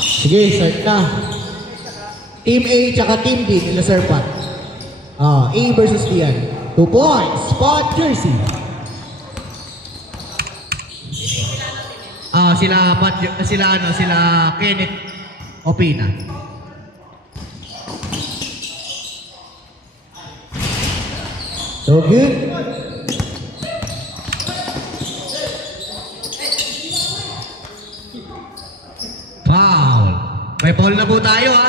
Sige, start na. Team A tsaka Team D nila Sir Pat. A versus D yan. 2 points. Spot jersey. Sila Kenneth Opina. So good. Foul. May foul na po tayo ha.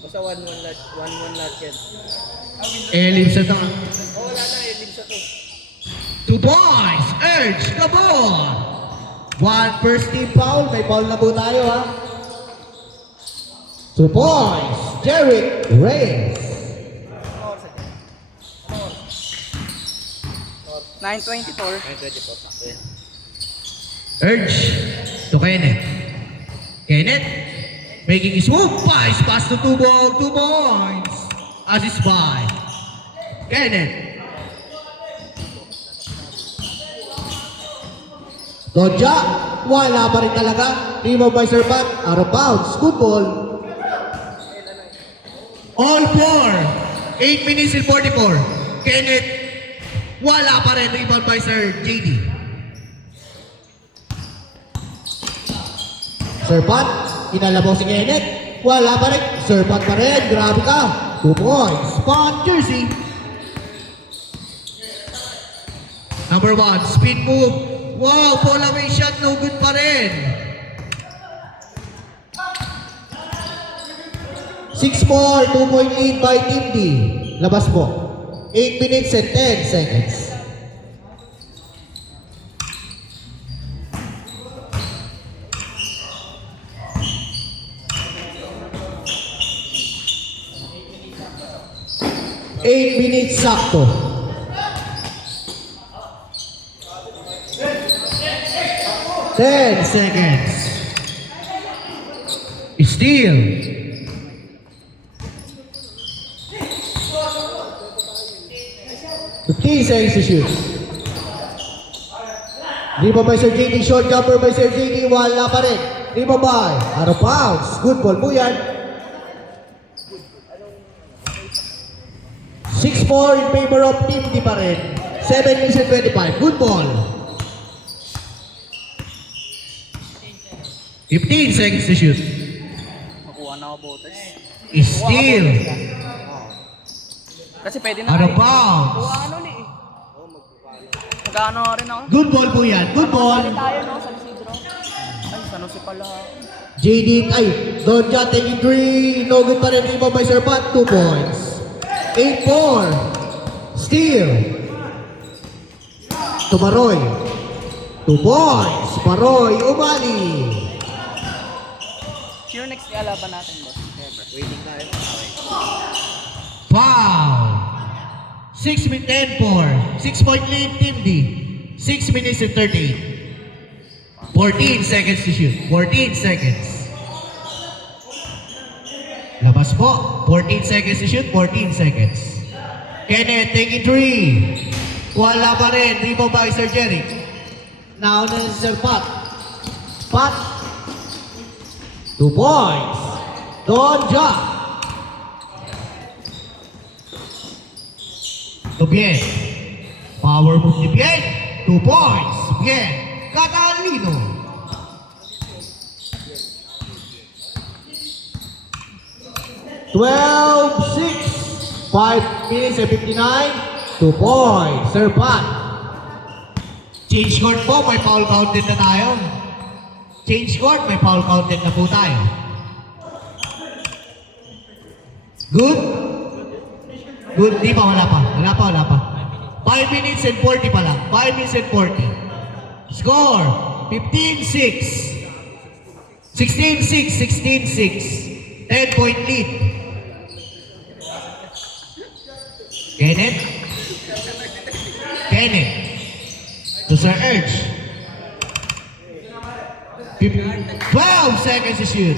Basta 1-1 lahat yan. Elim sa to. Wala na, elim sa to. 2 points. Urge the ball. First team foul. May foul na po tayo ha. 2 points. Jerick Reyes. 9-24. 9-24, sakto yan. Urge to Kenneth. Kenneth making his move. Pass to 2 points. Assist by Kenneth. Dodja. Wala pa rin talaga. Remove by Sir Pat. Out of bounds. Good ball. All 4. 8 minutes and 44. Kenneth. Wala pa rin. Rebound by Sir JD. Sir Pat. Inalabaw si Kenneth. Wala pa rin. Sir Pat pa rin. Grabe ka. 2 points. Spot jersey. Number 1. Spin move. Wow. Fall away shot. No good pa rin. 6-4. 2-point lead by Team D. Labas po. 8 minutes and 10 seconds. Eight minutes sakto. Ten 10 seconds. Steal. seconds to shoot. Rebound by Sir JD. Short jumper by Sir JD. Wala pa rin. Rebound by out of bounds. Good ball po yan. 6-4 in favor of Team D pa rin. 7 minutes and 25. Good ball. 15 seconds to shoot. Makuha na ako botes. Steal. Kasi pwede na Out of eh. bounds. Kuha ano ni eh. Magkano rin ako. Good ball po yan. Good ball. Sali tayo no, San Isidro. Ay, San Jose pala. JD, Dodja taking 3. No good pa rin. Rebound by Sir Pat. 2 points. 8-4. Steal. To Baroy. 2 points. Baroy, umali. Sure next kalaban natin, boss. Waiting tayo. Foul. 6 minutes 10-4. 6-point lead Team D. 6 minutes and 38. 14 seconds to shoot. 14 seconds. Labas po. 14 seconds to shoot. 14 seconds. Kenneth taking 3. Wala pa rin. Rebound by Sir Jerry. Now na si Sir Pat. Pat. 2 points. Dodja. To Bien. Power move ni Bien. 2 points. Bien. Catalino. Twelve, 6. 5 minutes and 59. 2 points. Sir Pat. Change court po. May foul counted na tayo. Change court. May foul counted na po tayo. Good? Good. Di pa. Wala pa. Wala pa. Wala pa. 5 minutes and 40 pa lang. 5 minutes and 40. Score. 15-6. 16-6. 16-6. 10-point lead. Kenneth. Kenneth. To Sir Urge. 12 seconds to shoot.